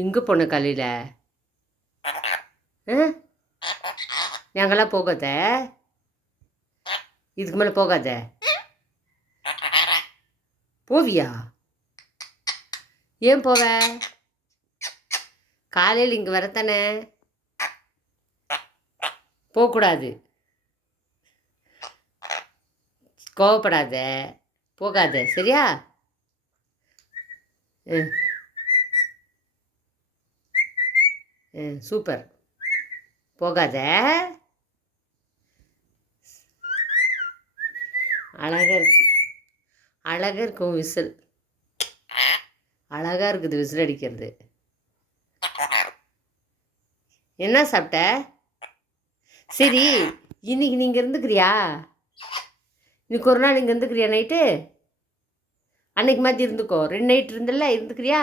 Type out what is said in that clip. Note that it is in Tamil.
எங்கே போன காலையில்? நாங்களாம் போகாத, இதுக்கு மேலே போகாத. போவியா? ஏன் போவ? காலையில் இங்கே வரத்தானே. போகக்கூடாது, கோவப்படாத, போகாத, சரியா? சூப்பர். போகாத. அழகாக இருக்கு, அழகாக இருக்கும் விசில். அழகாக இருக்குது விசில் அடிக்கிறது. என்ன சாப்பிட்ட? சரி, இன்னைக்கு நீங்கள் இருந்துக்கிறியா? இன்னைக்கு ஒரு நாள் இங்கே இருந்துக்கிறியா நைட்டு? அன்னைக்கு மாதிரி இருந்துக்கோ. 2 நைட் இருந்தில்ல, இருந்துக்கிறியா?